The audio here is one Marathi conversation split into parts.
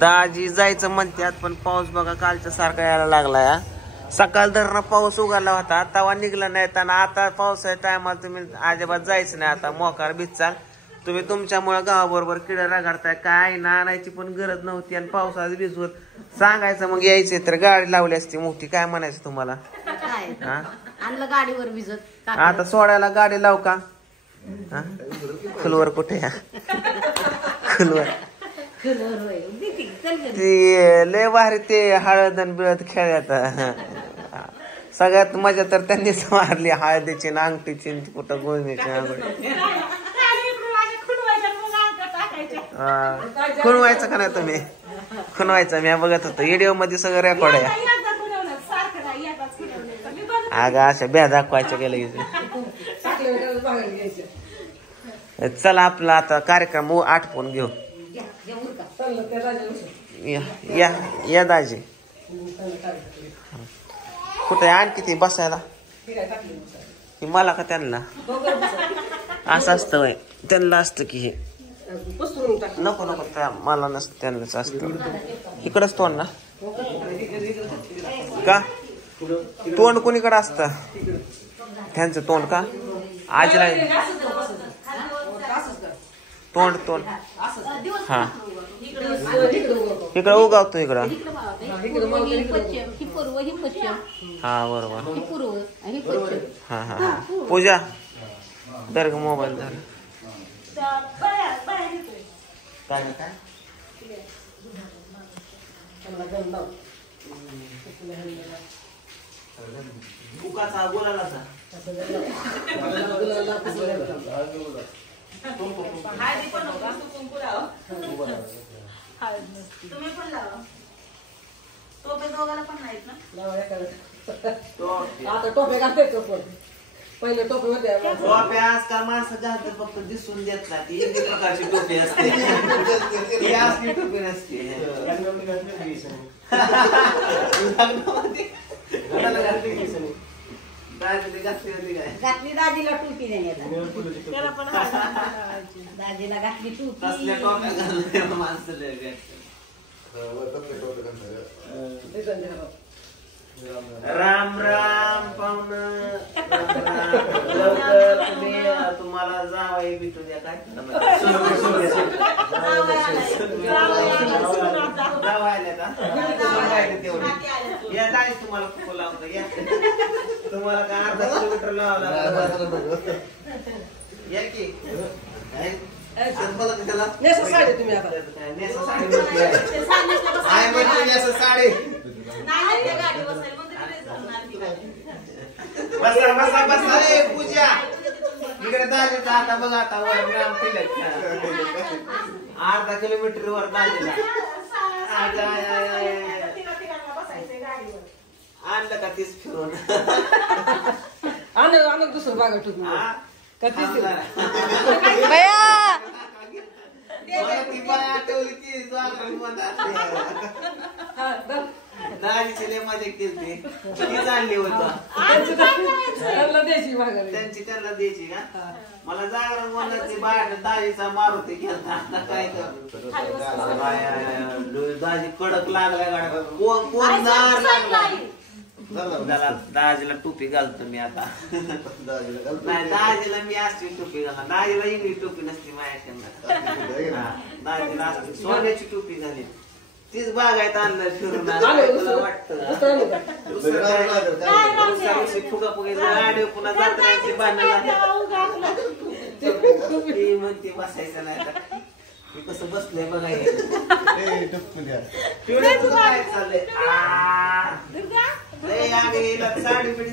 दाजी जायचं म्हणतात पण पाऊस बघा कालच्या सारखा यायला लागलाय. सकाळ धरणं पाऊस उघडला होता तवा निघला नाही आणि आता पावसाच्या टायमाला तुम्ही अजिबात जायचं नाही. आता मोकार भिजचाल तुम्ही. तुमच्यामुळे गावाबरोबर किडा रगाडताय. काय ना आणायची पण गरज नव्हती आणि पावसात भिजवत सांगायचं मग यायचे तर गाडी लावली असती मोठी. काय म्हणायचं तुम्हाला? आणलं गाडीवर भिजत. आता सोडायला गाडी लाव का? खुलवर कुठे? खुलवर ती लय भारी ते हळद आणि बिळद खेळायचा. सगळ्यात मजा तर त्यांनीच मारली हळदीची ना अंगठीची कुठं गोळणीची. खुणवायचं का नाही तुम्ही? खुणवायचं मी बघत होतो व्हिडिओ मध्ये सगळं रेकॉर्ड आहे. अगं अशा ब्या दाखवायच्या गेलं. चला आपला आता कार्यक्रम आटपून घेऊ. या दाजी कुठे आणखी ती बसायला ती मला का त्यांना असं असतं वय त्यांना असतं की हे नको नको मला नसतं त्यांनाच असतं. इकडंच तोंड ना का? तोंड कोणीकडे असतं त्यांचं तोंड का? आजीला तोंड तोंड हा इकडं उगावतो इकडं. हा बरोबर. हा हा पूजा दर्ग मोबाईल झाला काय काय उकाचा बोलायला तुम्ही पण लावा. टोपे दोघाला पण नाहीत ना? आता टोपे घालते पहिले टोपे होते. टोपे आजकाल माणसं जास्त फक्त दिसून देत नाही. ती एक प्रकारची टोपी असते. ती असली टोपी नसते. घातली दाजीला टोपी देण्यात. दाजीला घातली टोपी. असल्या टोप्या घालून माणसं राम राम पाहुण. लवकर तुम्ही तुम्हाला जावाई भेटू द्या. काय जावायला का तेवढे या जाय तुम्हाला खूप लावतो. या तुम्हाला काय अर्धा किलोमीटर लावावं लागलं. या की साडी तुम्ही आता साडी बसा बसा बसा. पूजा इकडे दाजीचा आता बघा आता वर राम तिलक अर्धा किलोमीटर वर दाजीला आणलं का तीच फिरून आणलं दुसरं बागा ठेवून आठवली ती दाजीची लय मजा केली. ती जाणली होता त्यांची त्यांना द्यायची का? मला जागरण म्हणत बाहेर दाजीचा मारुती गेला. काय दाजी कडक लागला गाडा. कोण दाजीला टोपी घालतो मी आता. नाही दाजीला मी असली टोपी घालणार. दाजीला इंग्लिश टोपी नसते माझ्या. दाजीला असते सोन्याची टोपी झाली. तीच बागायत आणलं फिरून वाटतं फुगा फुगायचं गाडी पुन्हा जात्रांची ती म्हणते बसायचं नाही. मी कसं बसलंय बघा. काय चाललंय साडी पिढी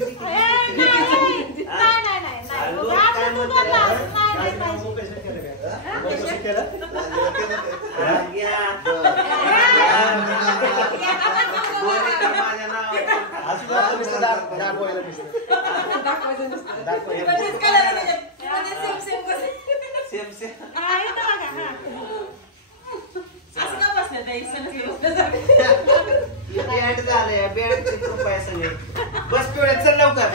सेम सेम बँड झालंय. बँडची कृपा सगळे बस पिवळ्यात चल लवकर.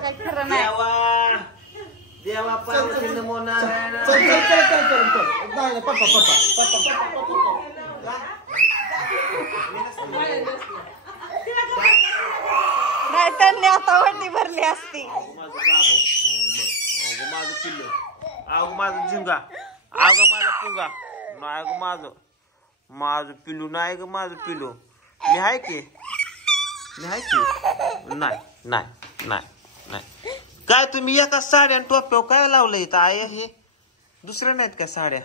काय खरं नाही. देवा पार्वती नमो नारायण. चल चल चल चल चल चल नाही नाही, पप्पा पप्पा पप्पा पप्पा नाही त्यांनी आता वंडी भरली असती. माझं बाबू, अगं माझं पिल्लू, अगं माझं झिंगा, अगं माझा पुंगा, नाही ग माझं पिल्लू, नाही ग माझं पिल्लू. मी आहे की नाही नाही नाही नाही. काय तुम्ही एका साड्या आणि टोप्यावर काय लावलं इथं आहे? हे दुसऱ्या नाहीत का साड्या?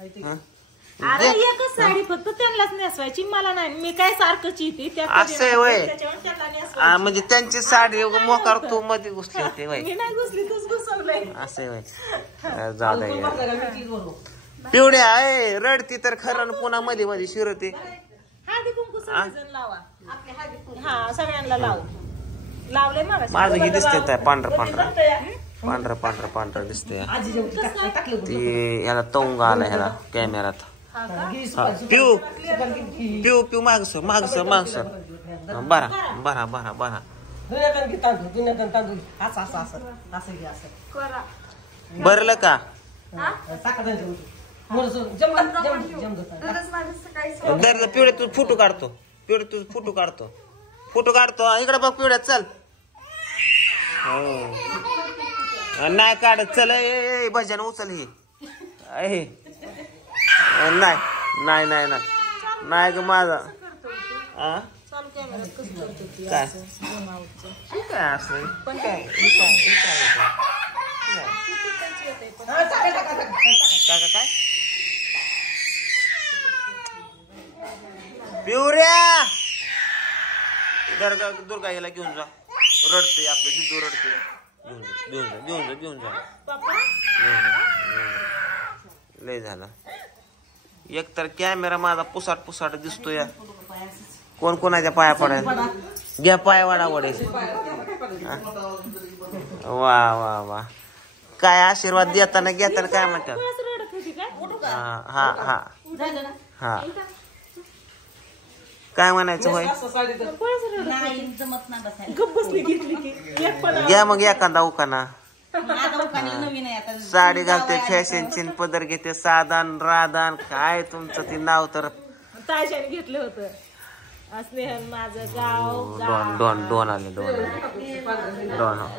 हं? अरे एकच साडी फक्त त्यांनाच नेसवायची, मला नाही. मी काय सारखंच येते असं आहे वय. म्हणजे त्यांची साडी मोकार तू मध्ये घुसली होती वय. मी नाही घुसली, तूच घुसवलंय. असं आहे वय. जाऊ दे. पिवड्या आहे रडती तर खरं पुन्हा मध्ये मध्ये शिरते. हळदी कुंकू सगळेजण लावा. हा सगळ्यांना लाव. लावले मला. माझं हे दिसतंय पांढरं पांढरं पांढरं पांढरं दिसतंय. ती ह्याला तोंगा आला ह्याला कॅमेरात. पिऊ पिऊ पिऊ मागस मागस मागस. बरा बरा बरा बरा. भरलं का? दर पिवड्या तू फोटो काढतो. पिवड्या तुझ फोटो काढतो. फोटो काढतो. इकडे बघ पिवड्या चल. नाही काढत चल. ए भजन उचल हे. नाही नाही नाही नाही नाही ग माझा. काय काय असं पण काय काय पिवऱ्या दुर्गा याला घेऊन जा. रडते आपले दिदू रडते. घेऊन जा. लय झाला. एक तर कॅमेरा माझा पुसाट दिसतोय. कोण कोणाच्या पाया पडायला घ्या पाय वाडावडे. वा वा वा. काय आशीर्वाद देताना घेताना काय म्हणतात? हा हा हा काय म्हणायचं होय? घ्या मग एखादा उकाना. साडी घालते फॅशनची, पदर घेते साधान राधान. काय तुमचं ते नाव तर ताशाने घेतलं होतं. स्नेहन माझं गाव. दोन आले.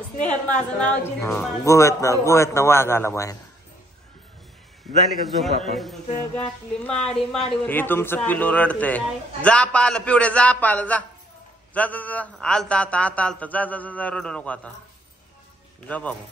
स्नेहन माझं नाव. गोव्यातनं वाघ आला बाहेर. झाली का झोप आपण? घातली माडीवर. हे तुमचं पिल्लू रडतंय. जा पाहिलं पिवड्या. जा पाहिलं. जा आलता आता आलता. जा रडू नको आता. जा बाबू.